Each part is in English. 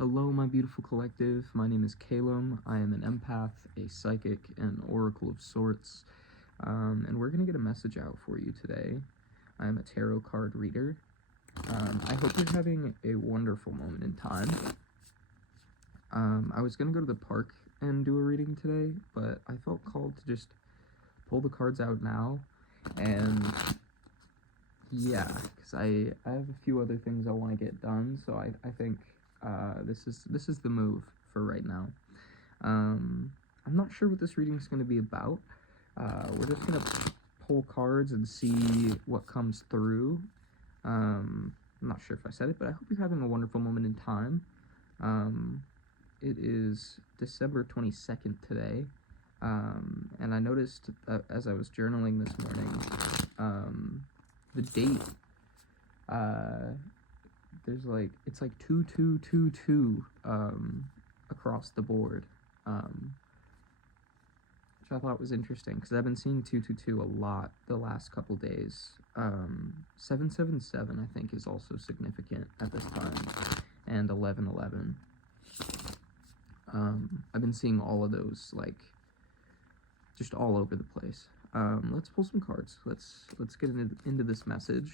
Hello, my beautiful collective. My name is Calum. I am an empath, a psychic, and oracle of sorts. And we're going to get a message out for you today. I am a tarot card reader. I hope you're having a wonderful moment in time. I was going to go to the park and do a reading today, but I felt called to just pull the cards out now. And yeah, because I have a few other things I want to get done, so I think this is the move for right now. I'm not sure what this reading is going to be about. We're just going to pull cards and see what comes through. I'm not sure if I said it, but I hope you're having a wonderful moment in time. It is December 22nd today, and I noticed that as I was journaling this morning, the date, there's like, it's like 2222, across the board, which I thought was interesting, because I've been seeing 222 a lot the last couple days. 777, I think, is also significant at this time, and 1111. I've been seeing all of those, like, just all over the place. Let's pull some cards. Let's get into this message.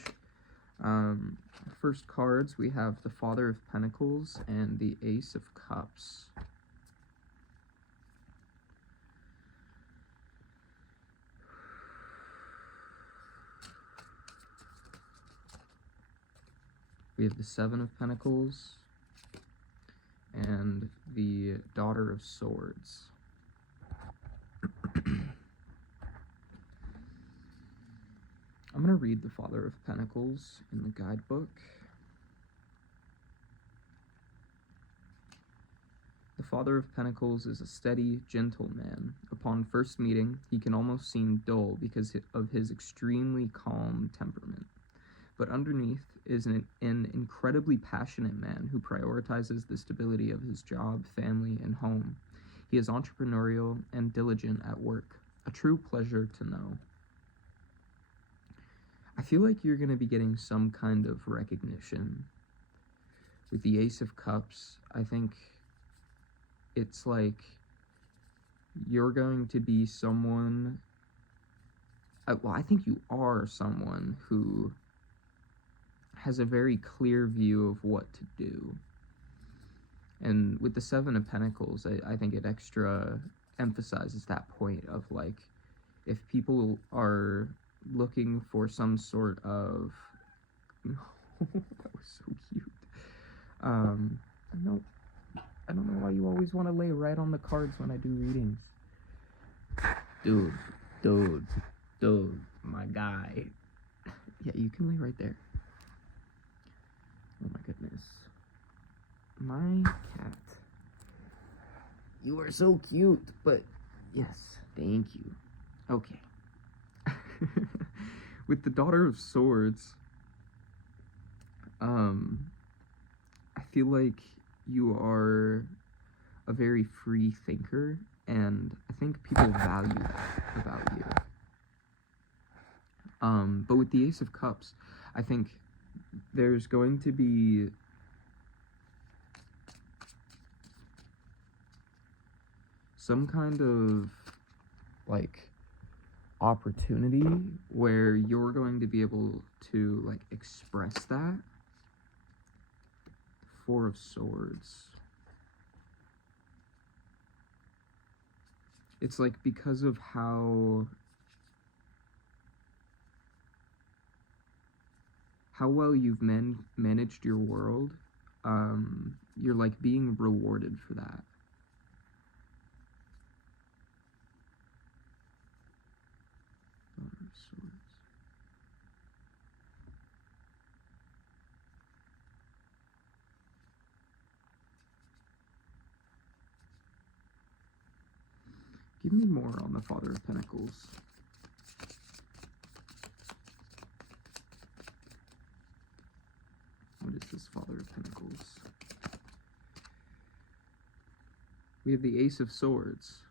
First cards, we have the Father of Pentacles and the Ace of Cups. We have the Seven of Pentacles and the Daughter of Swords. I'm going to read the Father of Pentacles in the guidebook. The Father of Pentacles is a steady, gentle man. Upon first meeting, he can almost seem dull because of his extremely calm temperament. But underneath is an incredibly passionate man who prioritizes the stability of his job, family, and home. He is entrepreneurial and diligent at work. A true pleasure to know. I feel like you're going to be getting some kind of recognition. With the Ace of Cups, I think it's like you're going to be someone, well, I think you are someone who has a very clear view of what to do. And with the Seven of Pentacles, I think it extra emphasizes that point of, like, if people are looking for some sort of that was so cute. I don't know why you always want to lay right on the cards when I do readings. Dude, my guy. Yeah, you can lay right there. Oh my goodness. My cat. You are so cute, but yes, thank you. Okay. With the Daughter of Swords, I feel like you are a very free thinker, and I think people value that about you. But with the Ace of Cups, I think there's going to be some kind of, like, opportunity where you're going to be able to, like, express that. Four of Swords. It's like, because of how well you've managed your world, you're, like, being rewarded for that. Daughter of Swords. Give me more on the Father of Pentacles. What is this Father of Pentacles? We have the Ace of Swords.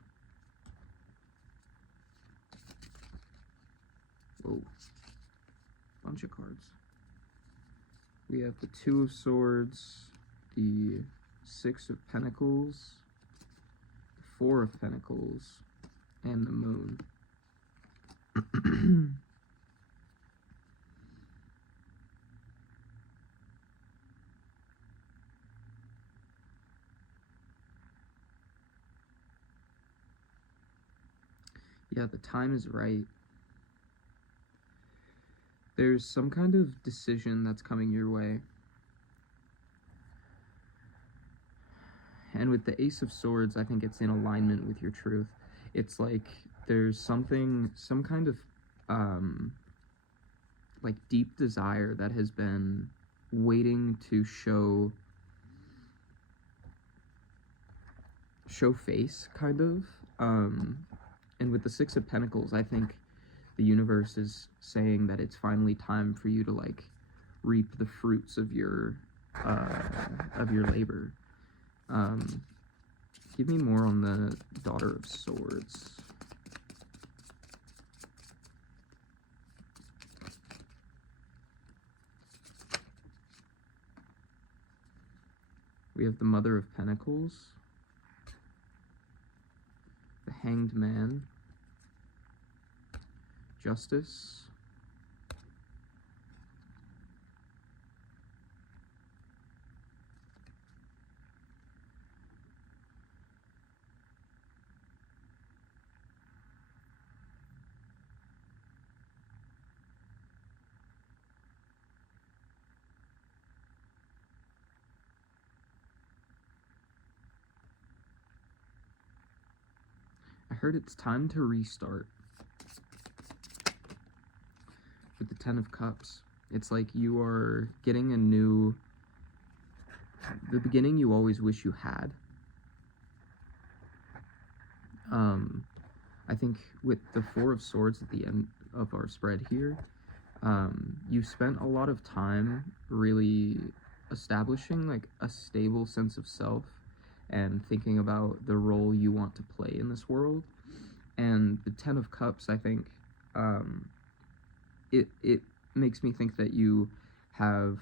Whoa. Bunch of cards. We have the Two of Swords, the Six of Pentacles, Four of Pentacles, and the Moon. Yeah, the time is right. There's some kind of decision that's coming your way. And with the Ace of Swords, I think it's in alignment with your truth. It's like there's some kind of like deep desire that has been waiting to show face, kind of. And with the Six of Pentacles, I think the universe is saying that it's finally time for you to like reap the fruits of your labor. Give me more on the Daughter of Swords. We have the Mother of Pentacles, the Hanged Man, Justice, I heard it's time to restart. With the Ten of Cups, it's like you are getting a new, the beginning you always wish you had. I think with the Four of Swords at the end of our spread here, you spent a lot of time really establishing like a stable sense of self and thinking about the role you want to play in this world. And the Ten of Cups, I think, it makes me think that you have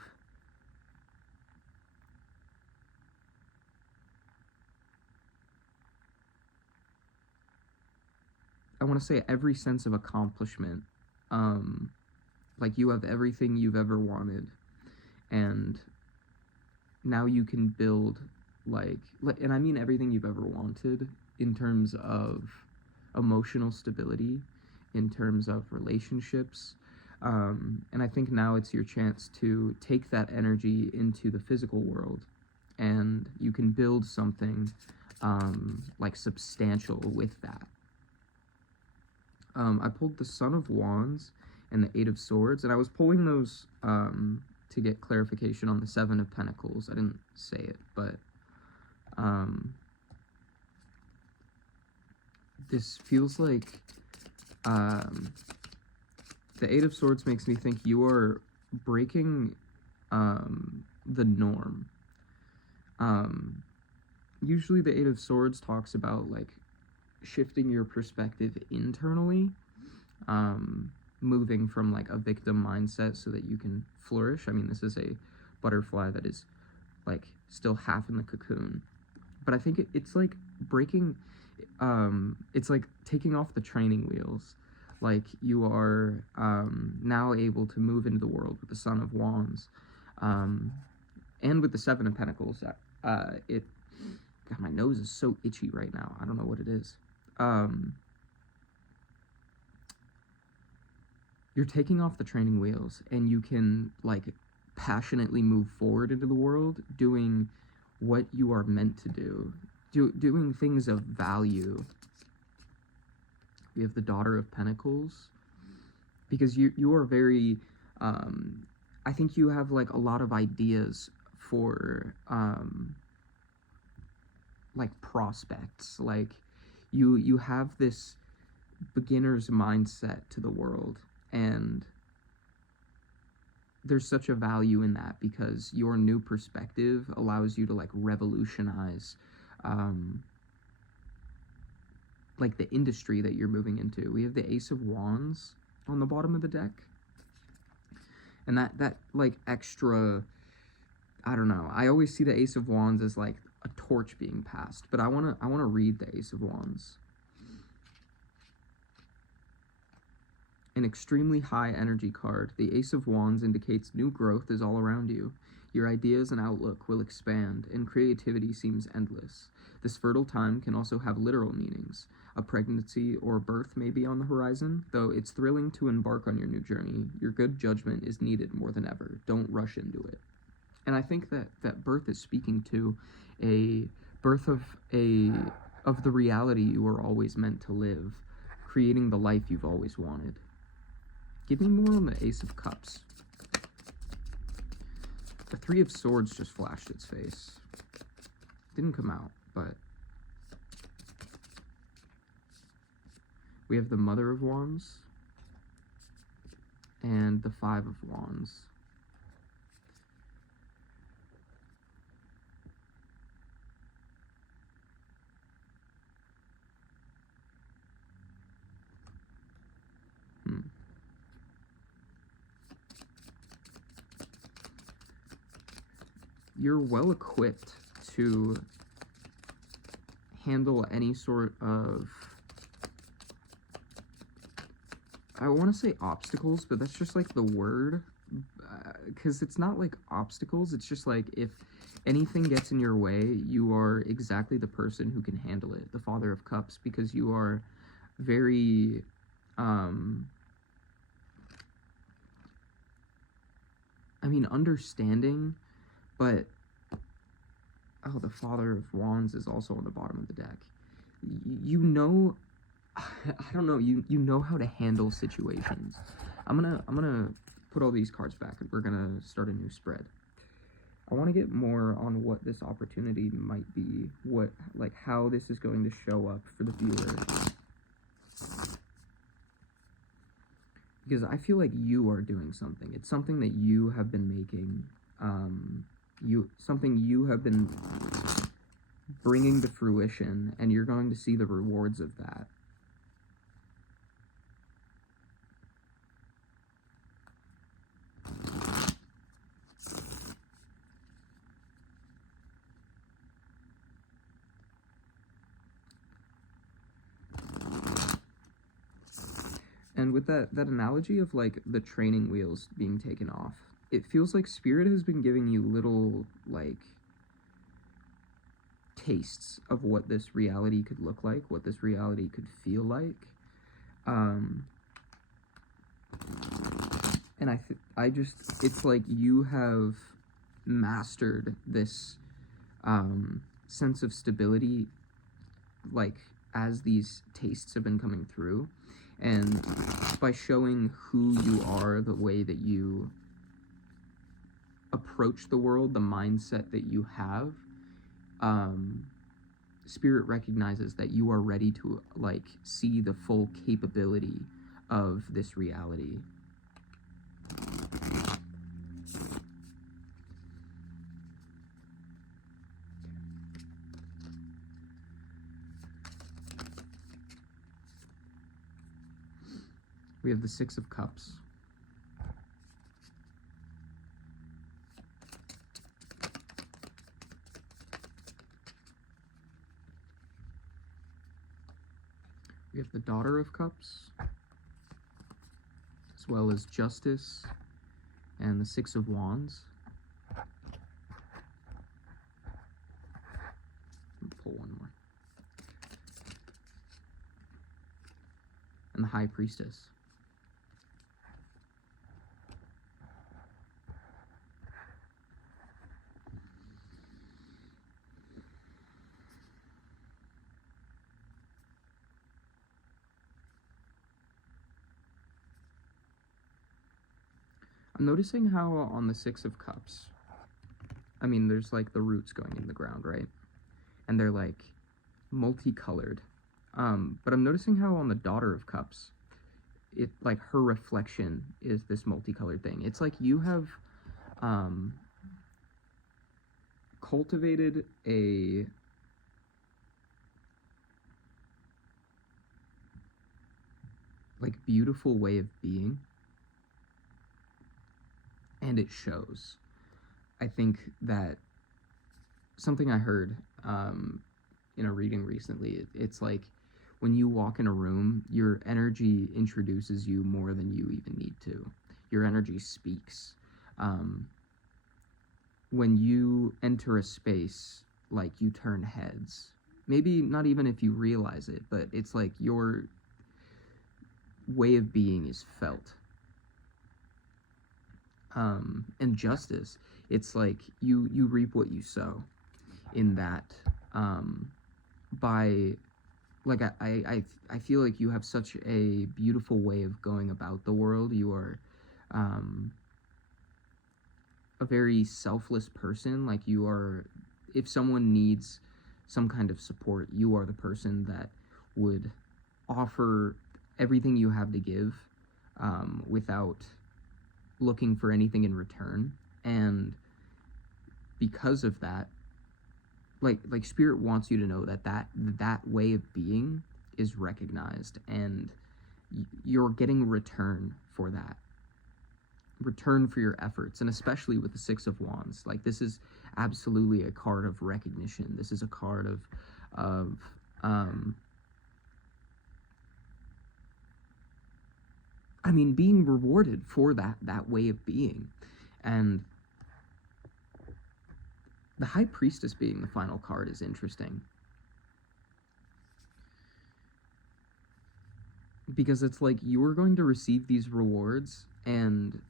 I want to say every sense of accomplishment. Like you have everything you've ever wanted, and now you can build like, and I mean everything you've ever wanted in terms of emotional stability, in terms of relationships. And I think now it's your chance to take that energy into the physical world, and you can build something like substantial with that. I pulled the Son of Wands and the Eight of Swords, and I was pulling those to get clarification on the Seven of Pentacles. I didn't say it, but this feels like the Eight of Swords makes me think you are breaking the norm. Usually the Eight of Swords talks about like shifting your perspective internally, moving from like a victim mindset so that you can flourish. I mean, this is a butterfly that is like still half in the cocoon, but I think it's like breaking, it's like taking off the training wheels. Like you are now able to move into the world with the Son of Wands, and with the Seven of Pentacles. God, my nose is so itchy right now. I don't know what it is. You're taking off the training wheels, and you can like passionately move forward into the world, doing what you are meant to do, doing things of value. We have the Daughter of Pentacles, because you are very, I think you have like a lot of ideas for like prospects. Like you have this beginner's mindset to the world, and there's such a value in that because your new perspective allows you to like revolutionize like the industry that you're moving into. We have the Ace of Wands on the bottom of the deck, and that like extra, I don't know, I always see the Ace of Wands as like a torch being passed, but I want to read the Ace of Wands. An extremely high energy card. The Ace of Wands indicates new growth is all around you. Your ideas and outlook will expand, and creativity seems endless. This fertile time can also have literal meanings. A pregnancy or birth may be on the horizon, though it's thrilling to embark on your new journey. Your good judgment is needed more than ever. Don't rush into it. And I think that birth is speaking to a birth of the reality you were always meant to live, creating the life you've always wanted. Give me more on the Ace of Cups. The Three of Swords just flashed its face. Didn't come out, but we have the Mother of Wands and the Five of Wands. You're well equipped to handle any sort of, I want to say obstacles, but that's just like the word, because it's not like obstacles, it's just like if anything gets in your way, you are exactly the person who can handle it, the Father of Cups, because you are very, understanding, but, oh, the Father of Wands is also on the bottom of the deck. You know, I don't know, you know how to handle situations. I'm gonna put all these cards back and we're gonna start a new spread. I want to get more on what this opportunity might be, how this is going to show up for the viewer. Because I feel like you are doing something. It's something that you have been making, something you have been bringing to fruition, and you're going to see the rewards of that. And with that analogy of like the training wheels being taken off, it feels like Spirit has been giving you little like tastes of what this reality could look like, what this reality could feel like. And it's like you have mastered this sense of stability, like as these tastes have been coming through, and by showing who you are, the way that you approach the world, the mindset that you have, Spirit recognizes that you are ready to like see the full capability of this reality. We have the Six of Cups. We have the Daughter of Cups, as well as Justice and the Six of Wands. Pull one more. And the High Priestess. I'm noticing how on the Six of Cups, there's like the roots going in the ground, right? And they're like multicolored. But I'm noticing how on the Daughter of Cups, it like her reflection is this multicolored thing. It's like you have cultivated a like beautiful way of being, and it shows. I think that something I heard in a reading recently. It's like when you walk in a room, your energy introduces you more than you even need to. Your energy speaks. Um, when you enter a space, like you turn heads. Maybe not even if you realize it, but it's like your way of being is felt. And justice, it's like you reap what you sow. In that, by like I feel like you have such a beautiful way of going about the world. You are um, a very selfless person. Like you are, if someone needs some kind of support, you are the person that would offer everything you have to give without looking for anything in return. And because of that, like spirit wants you to know that way of being is recognized, and you're getting return for that, return for your efforts. And especially with the Six of Wands, like this is absolutely a card of recognition. This is a card of I mean, being rewarded for that way of being. And the High Priestess being the final card is interesting, because it's like you are going to receive these rewards, and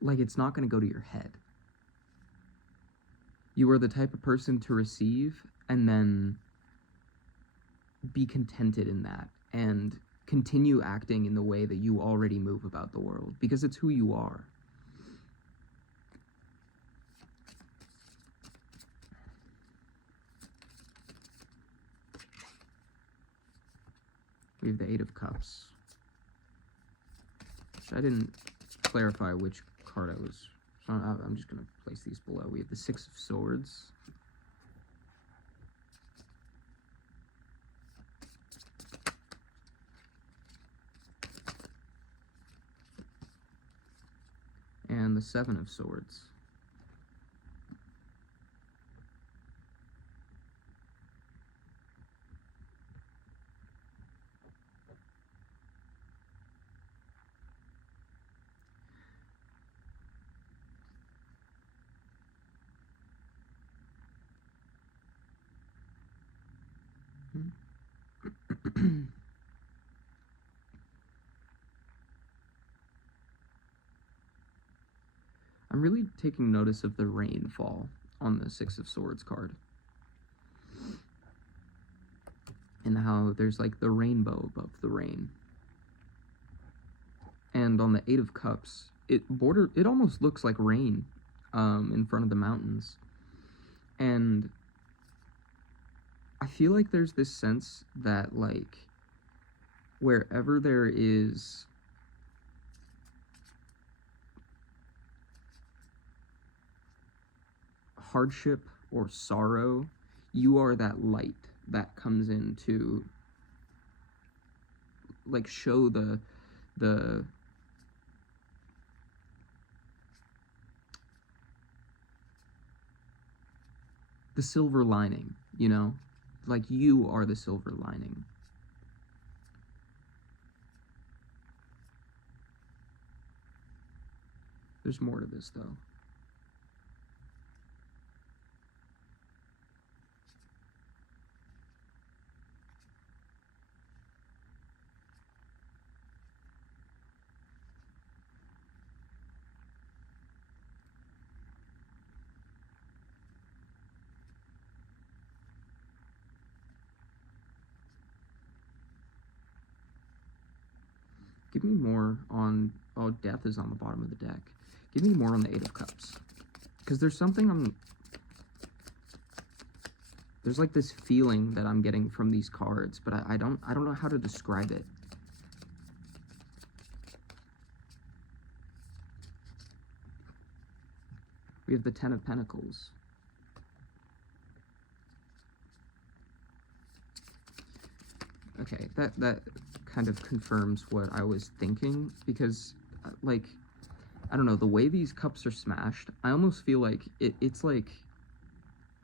like it's not going to go to your head. You are the type of person to receive and then be contented in that, and continue acting in the way that you already move about the world, because it's who you are. We have the Eight of Cups. I didn't clarify which card I was, so I'm just going to place these below. We have the Six of Swords. And the Seven of Swords. I'm really taking notice of the rainfall on the Six of Swords card, and how there's like the rainbow above the rain. And on the Eight of Cups, it almost looks like rain in front of the mountains. And I feel like there's this sense that like wherever there is hardship or sorrow, you are that light that comes in to like show the silver lining, you know? Like you are the silver lining. There's more to this though. Give me more on, oh, Death is on the bottom of the deck. Give me more on the Eight of Cups. Because there's something there's like this feeling that I'm getting from these cards, but I don't know how to describe it. We have the Ten of Pentacles. Okay, that kind of confirms what I was thinking, because like I don't know, the way these cups are smashed, I almost feel like it's like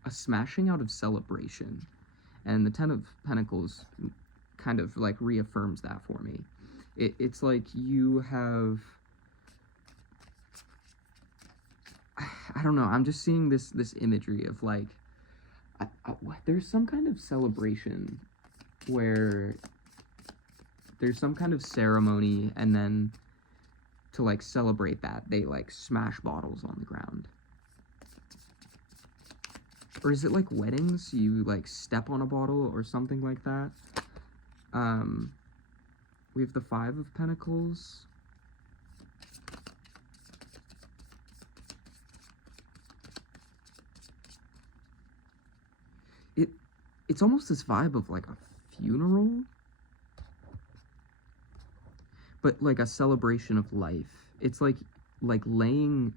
a smashing out of celebration. And the Ten of Pentacles kind of like reaffirms that for me. It's like you have, I don't know, I'm just seeing this imagery of like, there's some kind of celebration where there's some kind of ceremony, and then to like celebrate that, they like smash bottles on the ground. Or is it like weddings? You like step on a bottle or something like that. We have the Five of Pentacles. It's almost this vibe of like a funeral, but like a celebration of life. It's like laying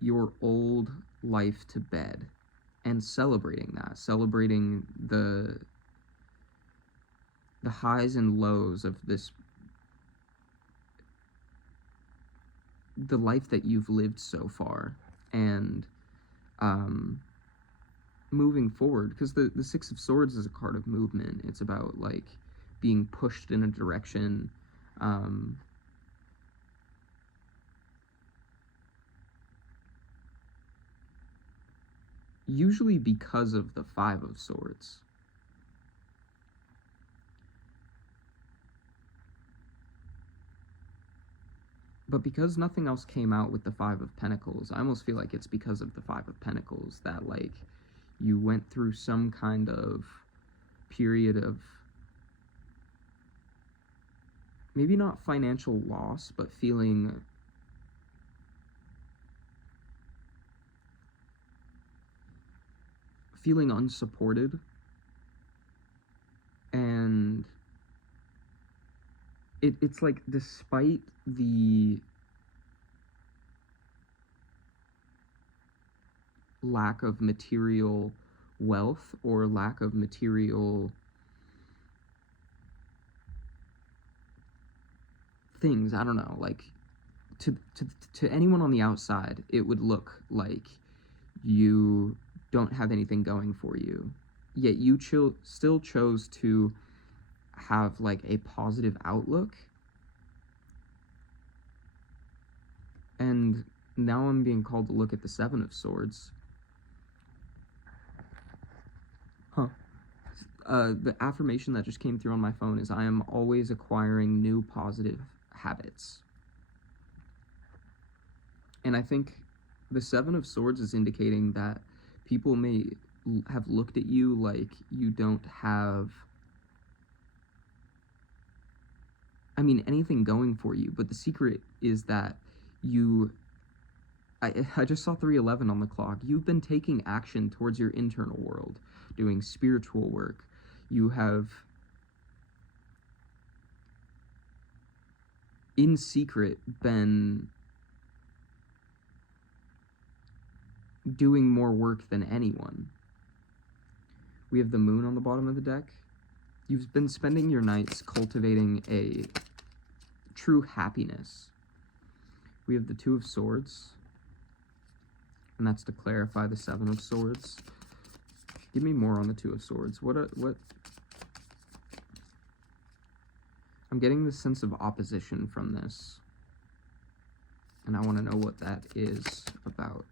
your old life to bed and celebrating that, celebrating the highs and lows of the life that you've lived so far, and moving forward, because the Six of Swords is a card of movement. It's about like being pushed in a direction, usually because of the Five of Swords. But because nothing else came out with the Five of Pentacles, I almost feel like it's because of the Five of Pentacles that like you went through some kind of period of maybe not financial loss, but feeling unsupported. And it's like, despite the lack of material wealth or lack of material things, I don't know, like to anyone on the outside, it would look like you don't have anything going for you, yet you still chose to have like a positive outlook. And now I'm being called to look at the Seven of Swords. The affirmation that just came through on my phone is, I am always acquiring new positive habits. And I think the Seven of Swords is indicating that people may have looked at you like you don't have, I mean, anything going for you, but the secret is that I just saw 3:11 on the clock. You've been taking action towards your internal world, doing spiritual work. You have, in secret, been doing more work than anyone. We have the Moon on the bottom of the deck. You've been spending your nights cultivating a true happiness. We have the Two of Swords, and that's to clarify the Seven of Swords. Give me more on the Two of Swords. What? I'm getting the sense of opposition from this, and I want to know what that is about.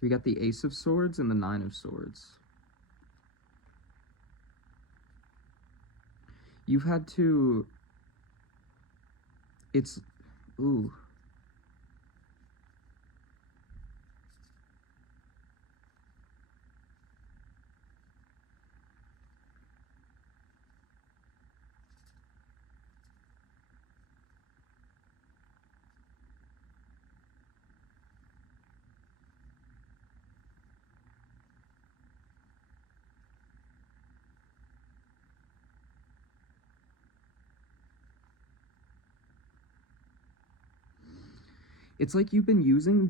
We got the Ace of Swords and the Nine of Swords. You've had to, ooh. It's like you've been using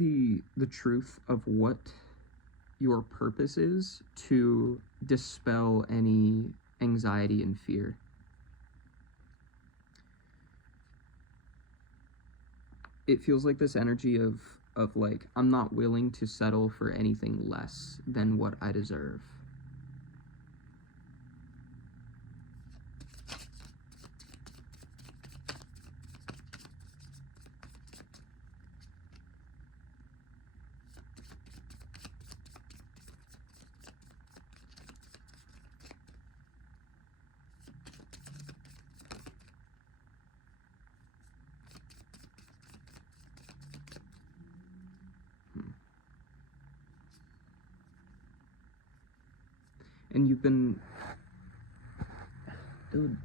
the truth of what your purpose is to dispel any anxiety and fear. it feels like this energy of like, I'm not willing to settle for anything less than what I deserve. And you've been, dude,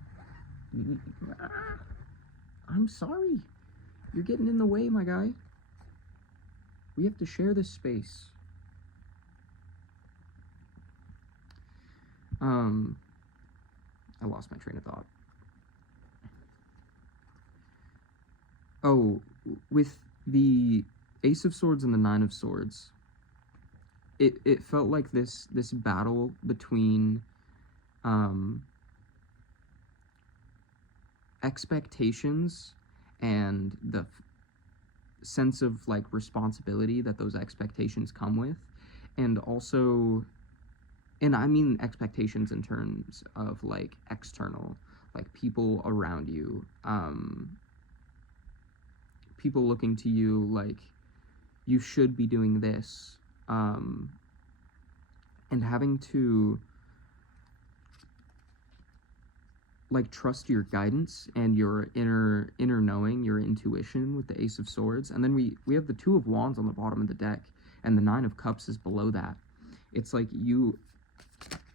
I'm sorry. You're getting in the way, my guy. We have to share this space. I lost my train of thought. Oh, with the Ace of Swords and the Nine of Swords, it felt like this battle between expectations and the sense of like responsibility that those expectations come with, and also, and I mean expectations in terms of like external, like people around you, people looking to you like you should be doing this, and having to like trust your guidance and your inner knowing, your intuition with the Ace of Swords. And then we have the Two of Wands on the bottom of the deck, and the Nine of Cups is below that. It's like you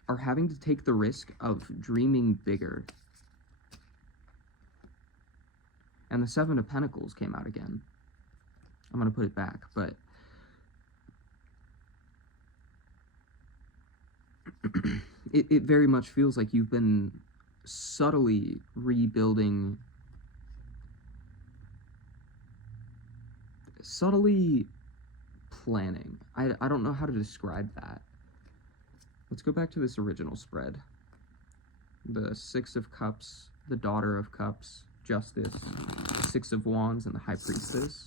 are having to take the risk of dreaming bigger. And the Seven of Pentacles came out again. I'm gonna put it back, but it very much feels like you've been subtly rebuilding, subtly planning. I don't know how to describe that. Let's go back to this original spread. The Six of Cups, the Daughter of Cups, Justice, the Six of Wands, and the High Priestess.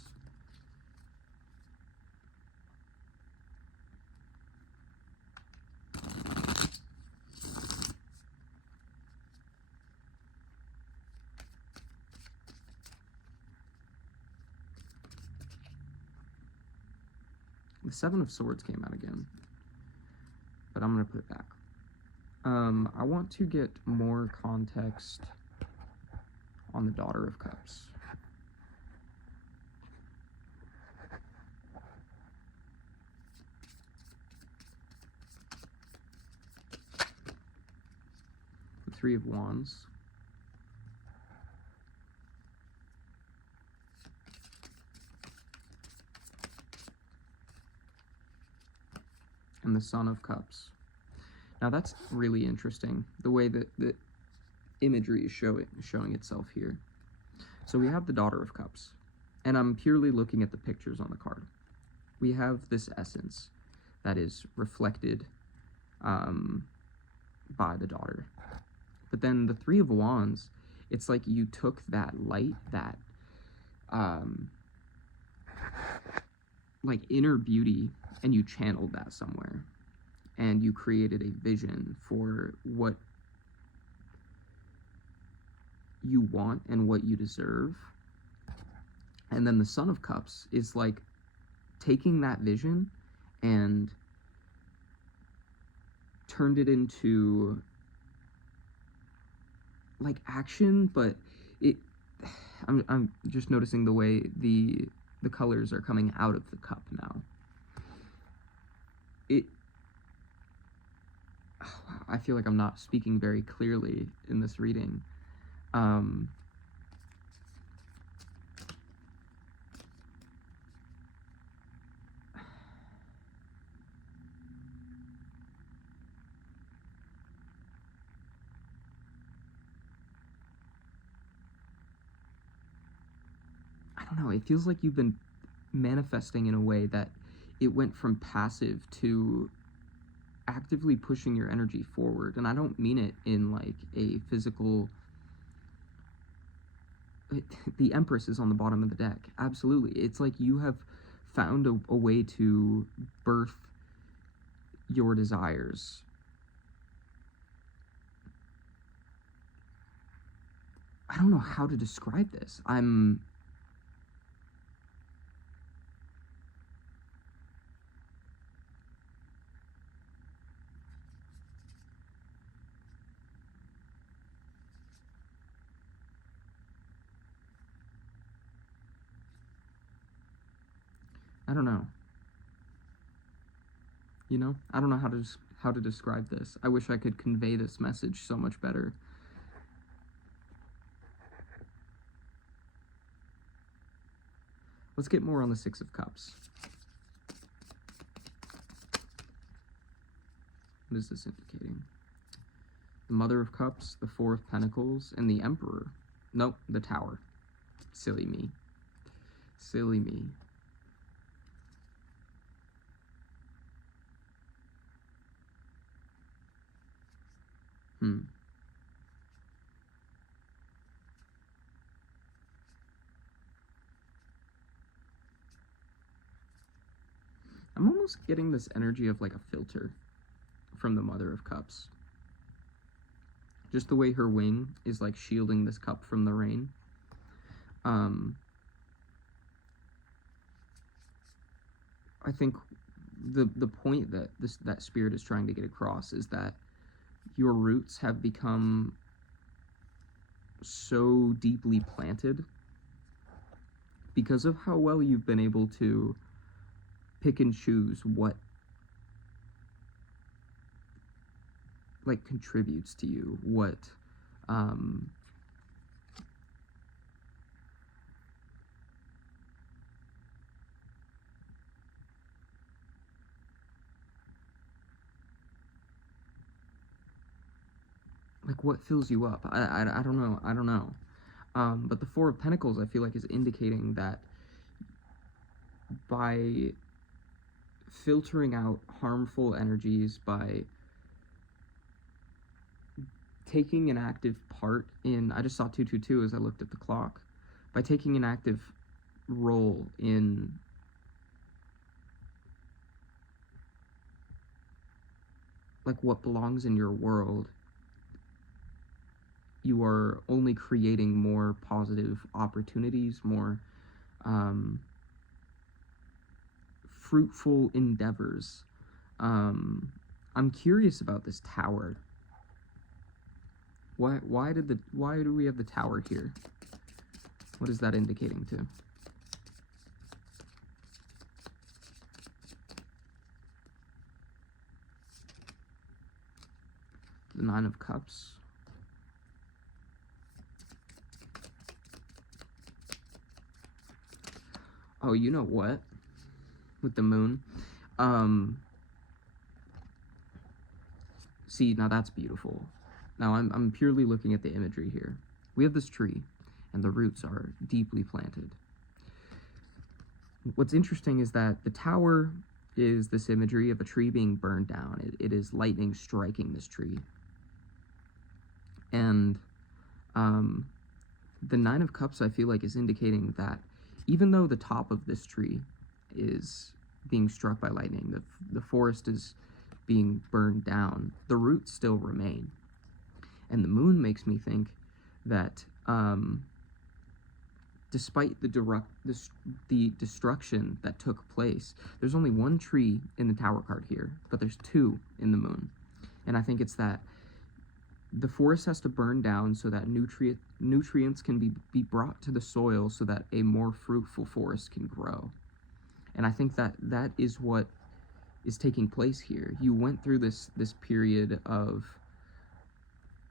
The Seven of Swords came out again, but I'm going to put it back. I want to get more context on the Daughter of Cups. The Three of Wands. And the Son of Cups. Now that's really interesting, the way that the imagery is showing itself here. So we have the Daughter of Cups, and I'm purely looking at the pictures on the card. We have this essence that is reflected by the daughter. But then the Three of Wands, it's like you took that light, that like inner beauty, and you channeled that somewhere. And you created a vision for what you want and what you deserve. And then the Son of Cups is like taking that vision and turned it into like action, but I'm just noticing the way the colors are coming out of the cup now. I feel like I'm not speaking very clearly in this reading. The I don't know, it feels like you've been manifesting in a way that it went from passive to actively pushing your energy forward. And I don't mean it in like a physical the Empress is on the bottom of the deck. Absolutely. It's like you have found a way to birth your desires. I don't know how to describe this. I don't know. You know, I don't know how to describe this. I wish I could convey this message so much better. Let's get more on the Six of Cups. What is this indicating? The Mother of Cups, the Four of Pentacles, and the Emperor. Nope, the Tower. Silly me. Silly me. I'm almost getting this energy of like a filter from the Mother of Cups. Just the way her wing is like shielding this cup from the rain. I think the point that that spirit is trying to get across is that your roots have become so deeply planted because of how well you've been able to pick and choose what like contributes to you, what like what fills you up. I don't know. But the Four of Pentacles, I feel like, is indicating that by filtering out harmful energies, by taking an active part in, I just saw 222 as I looked at the clock, by taking an active role in like what belongs in your world, you are only creating more positive opportunities, more fruitful endeavors. I'm curious about this Tower. Why do we have the Tower here? What is that indicating to? The Nine of Cups. Oh, you know what? With the Moon. See, now that's beautiful. Now I'm purely looking at the imagery here. We have this tree, and the roots are deeply planted. What's interesting is that the Tower is this imagery of a tree being burned down. It is lightning striking this tree. And the Nine of Cups, I feel like, is indicating that even though the top of this tree is being struck by lightning, the forest is being burned down, the roots still remain. And the Moon makes me think that despite the destruction that took place, there's only one tree in the Tower card here, but there's two in the Moon. And I think it's that the forest has to burn down so that nutrients can be brought to the soil so that a more fruitful forest can grow. And I think that that is what is taking place here. You went through this period of,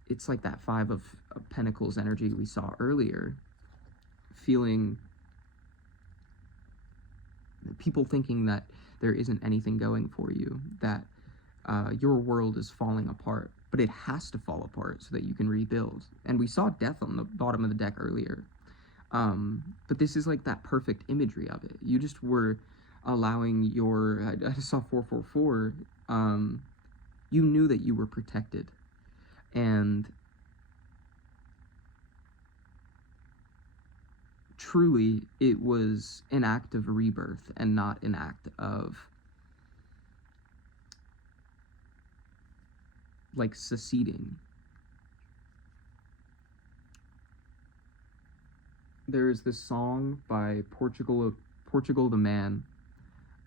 it's like that Five of Pentacles energy we saw earlier, feeling people thinking that there isn't anything going for you, that your world is falling apart, but it has to fall apart so that you can rebuild. And we saw death on the bottom of the deck earlier. But this is like that perfect imagery of it. You just were allowing your, I saw 444, you knew that you were protected. And truly it was an act of rebirth and not an act of like seceding. There's this song by Portugal the Man,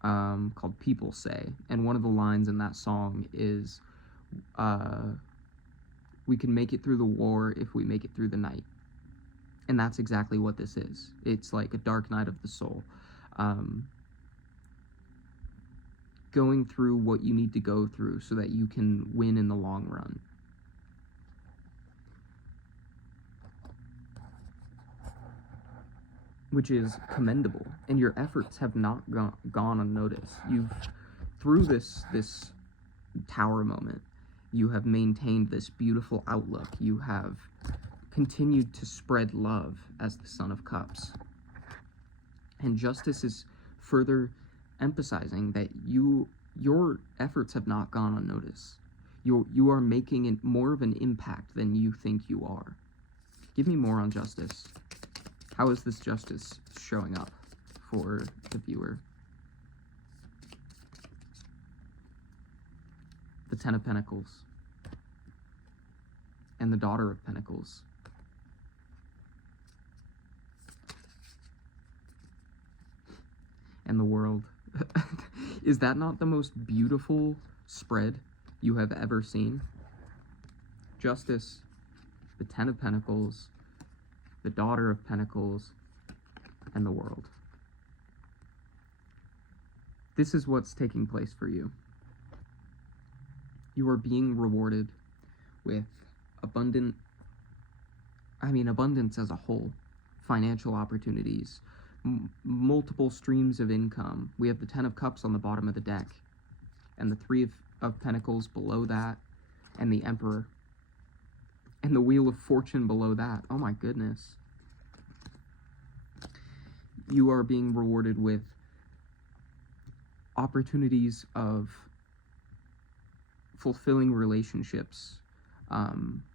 called People Say, and one of the lines in that song is, we can make it through the war if we make it through the night. And that's exactly what this is. It's like a dark night of the soul. Going through what you need to go through so that you can win in the long run. Which is commendable, and your efforts have not gone unnoticed. Through this tower moment, you have maintained this beautiful outlook. You have continued to spread love as the Son of Cups. And Justice is further emphasizing that your efforts have not gone unnoticed. You are making more of an impact than you think you are. Give me more on Justice. How is this justice showing up for the viewer? The Ten of Pentacles. And the Daughter of Pentacles. And the World. Is that not the most beautiful spread you have ever seen? Justice, the Ten of Pentacles, the Daughter of Pentacles, and the World. This is what's taking place for you. You are being rewarded with abundance as a whole. Financial opportunities, multiple streams of income. We have the Ten of Cups on the bottom of the deck, and the Three of Pentacles below that, and the Emperor. And the Wheel of Fortune below that. Oh my goodness. You are being rewarded with opportunities of fulfilling relationships,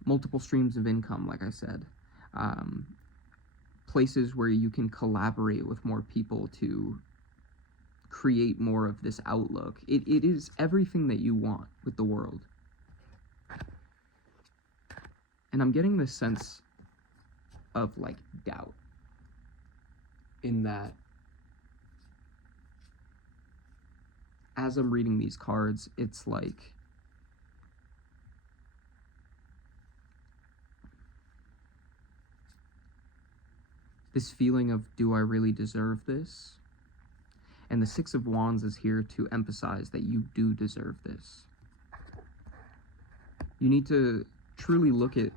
multiple streams of income, like I said, places where you can collaborate with more people to create more of this outlook. It is everything that you want with the world. And I'm getting this sense of, like, doubt. In that, as I'm reading these cards, it's like, this feeling of, do I really deserve this? And the Six of Wands is here to emphasize that you do deserve this. You need to truly look at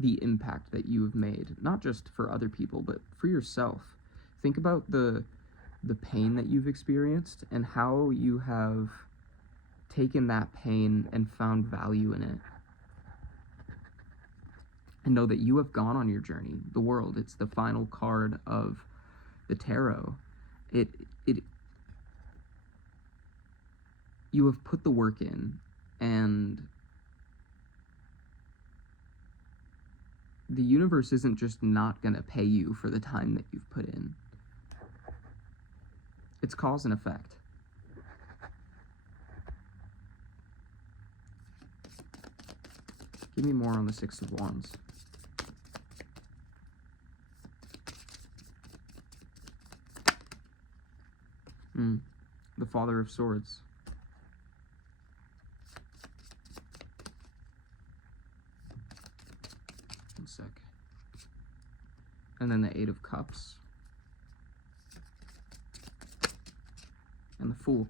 the impact that you have made, not just for other people, but for yourself. Think about the pain that you've experienced and how you have taken that pain and found value in it. And know that you have gone on your journey. The World, it's the final card of the tarot. You have put the work in, and the universe isn't just not gonna pay you for the time that you've put in. It's cause and effect. Give me more on the Six of Wands. The Father of Swords. One sec. And then the Eight of Cups. And the Fool.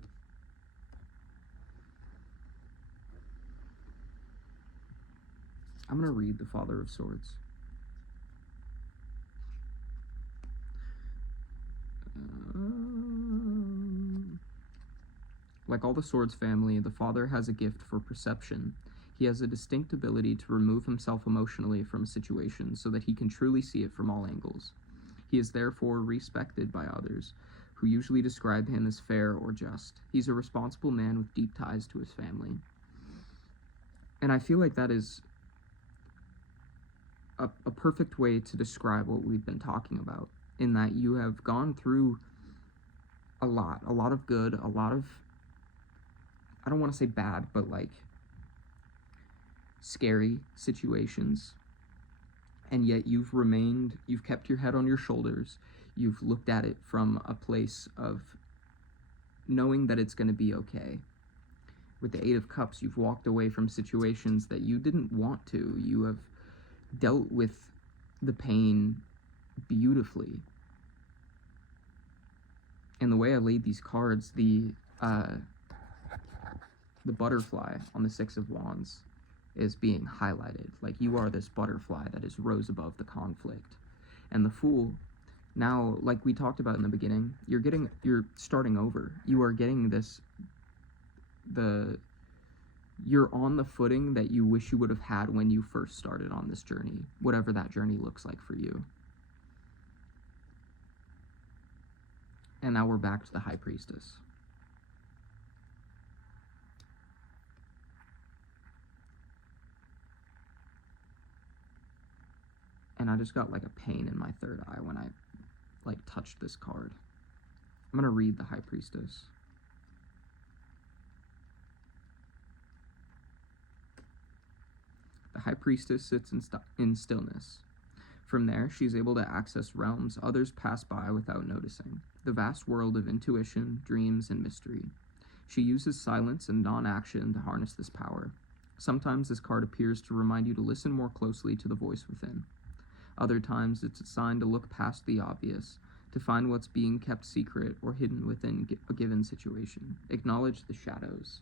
I'm going to read the Father of Swords. Like all the Swords family, the Father has a gift for perception. He has a distinct ability to remove himself emotionally from a situation so that he can truly see it from all angles. He is therefore respected by others, who usually describe him as fair or just. He's a responsible man with deep ties to his family. And I feel like that is a perfect way to describe what we've been talking about, in that you have gone through a lot of good, a lot of, I don't want to say bad, but like scary situations, and yet you've kept your head on your shoulders. You've looked at it from a place of knowing that it's going to be okay. With the Eight of Cups, you've walked away from situations that you didn't want to. You have dealt with the pain beautifully. And the way I laid these cards, the butterfly on the Six of Wands is being highlighted. Like, you are this butterfly that is rose above the conflict. And the Fool, now, like we talked about in the beginning, you're starting over. You are getting you're on the footing that you wish you would have had when you first started on this journey, whatever that journey looks like for you. And now we're back to the High Priestess. And I just got like a pain in my third eye when I like touched this card. I'm gonna read the High Priestess. The High Priestess sits in stillness. From there, she is able to access realms others pass by without noticing, the vast world of intuition, dreams, and mystery. She uses silence and non-action to harness this power. Sometimes this card appears to remind you to listen more closely to the voice within. Other times, it's a sign to look past the obvious, to find what's being kept secret or hidden within a given situation. Acknowledge the shadows.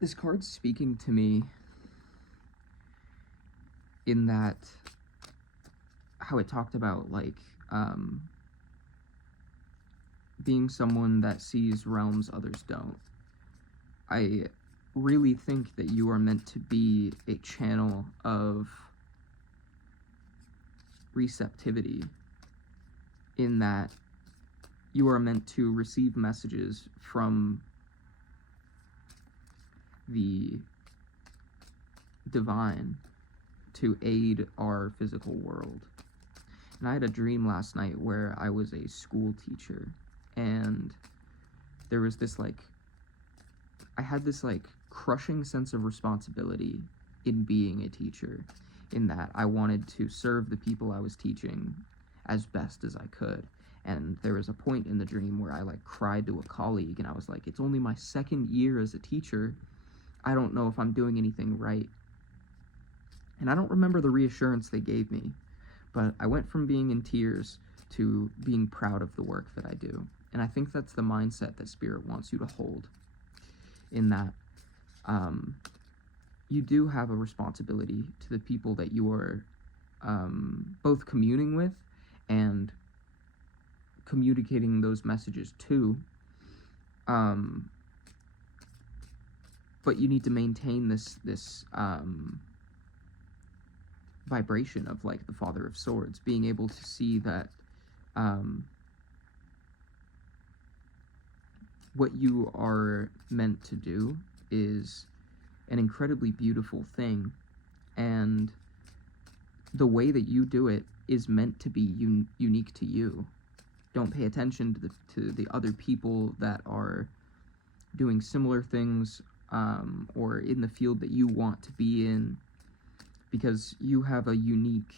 This card's speaking to me in that, how it talked about, like, being someone that sees realms others don't. I really think that you are meant to be a channel of receptivity, in that you are meant to receive messages from the divine to aid our physical world. And I had a dream last night where I was a school teacher, and there was this I had this crushing sense of responsibility in being a teacher, in that I wanted to serve the people I was teaching as best as I could. And there was a point in the dream where I cried to a colleague, and I was like, it's only my second year as a teacher. I don't know if I'm doing anything right. And I don't remember the reassurance they gave me, but I went from being in tears to being proud of the work that I do. And I think that's the mindset that Spirit wants you to hold, in that you do have a responsibility to the people that you are both communing with and communicating those messages to. But you need to maintain this vibration of the Father of Swords, being able to see that what you are meant to do is an incredibly beautiful thing, and the way that you do it is meant to be unique to you. Don't pay attention to the other people that are doing similar things or in the field that you want to be in, because you have a unique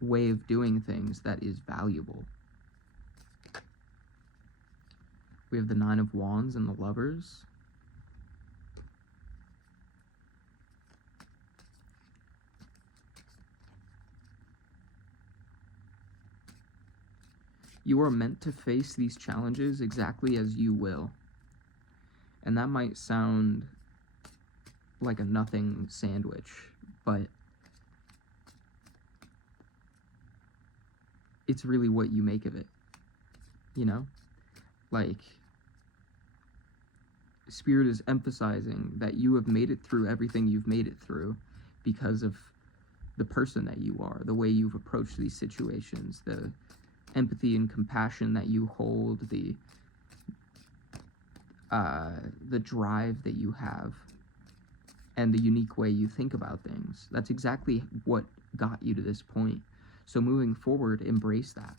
way of doing things that is valuable. We have the Nine of Wands and the Lovers. You are meant to face these challenges exactly as you will. And that might sound like a nothing sandwich, but it's really what you make of it, you know? Spirit is emphasizing that you have made it through everything you've made it through because of the person that you are, the way you've approached these situations, the empathy and compassion that you hold, the drive that you have. and the unique way you think about things. That's exactly what got you to this point. So moving forward, embrace that.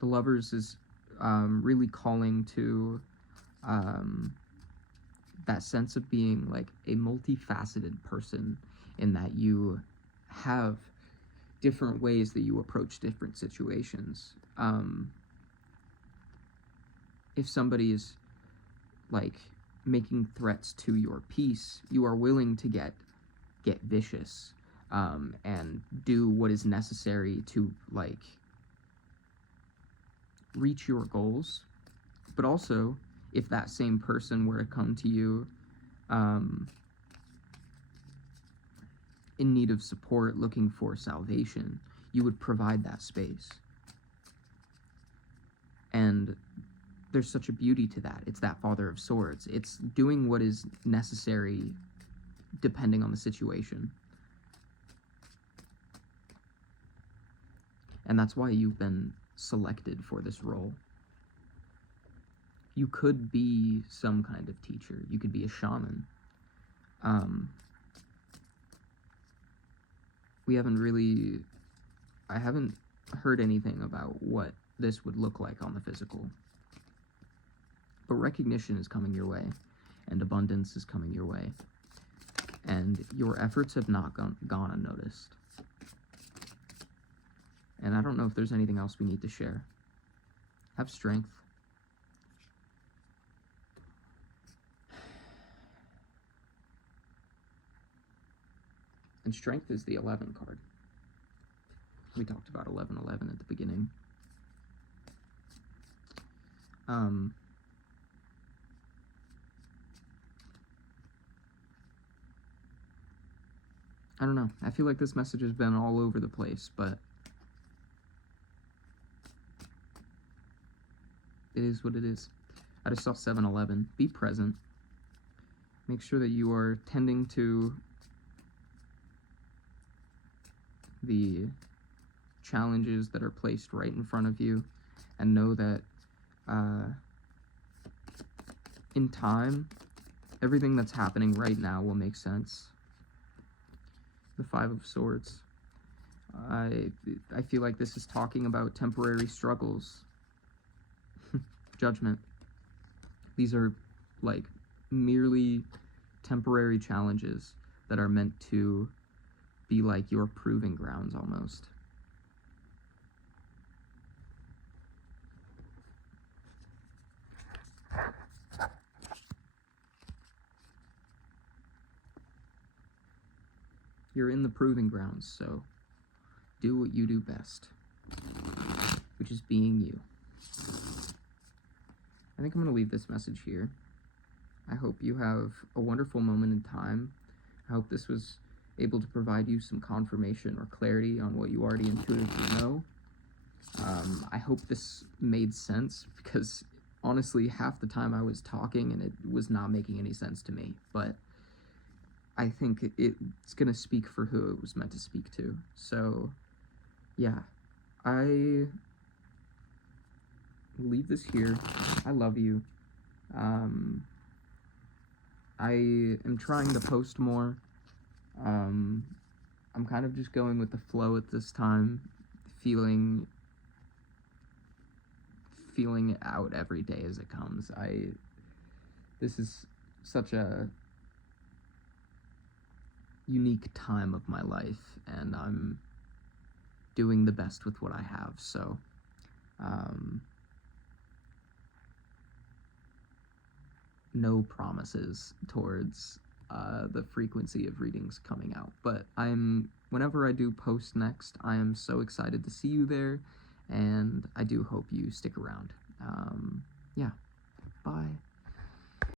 The Lovers is really calling to that sense of being like a multifaceted person, in that you have different ways that you approach different situations. If somebody is like making threats to your peace, you are willing to get vicious, and do what is necessary to like reach your goals. But also, if that same person were to come to you in need of support, looking for salvation, you would provide that space. And there's such a beauty to that. It's that Father of Swords. It's doing what is necessary depending on the situation. And that's why you've been selected for this role. You could be some kind of teacher. You could be a shaman. I haven't heard anything about what this would look like on the physical. But recognition is coming your way, and abundance is coming your way. And your efforts have not gone unnoticed. And I don't know if there's anything else we need to share. Have strength. And strength is the 11 card. We talked about 11-11 at the beginning. I don't know. I feel like this message has been all over the place, but it is what it is. I just saw 7-11. Be present. Make sure that you are tending to the challenges that are placed right in front of you, and know that in time, everything that's happening right now will make sense. The 5 of Swords. I feel like this is talking about temporary struggles. Judgment. These are like merely temporary challenges that are meant to be like your proving grounds almost. You're in the proving grounds, so do what you do best, which is being you. I think I'm going to leave this message here. I hope you have a wonderful moment in time. I hope this was able to provide you some confirmation or clarity on what you already intuitively know. I hope this made sense, because honestly, half the time I was talking and it was not making any sense to me, but I think it's going to speak for who it was meant to speak to. So, yeah, I leave this here. I love you. I am trying to post more. I'm kind of just going with the flow at this time, feeling it out every day as it comes. This is such a unique time of my life, and I'm doing the best with what I have, so no promises towards the frequency of readings coming out, but whenever I do post next, I am so excited to see you there, and I do hope you stick around. Yeah, bye.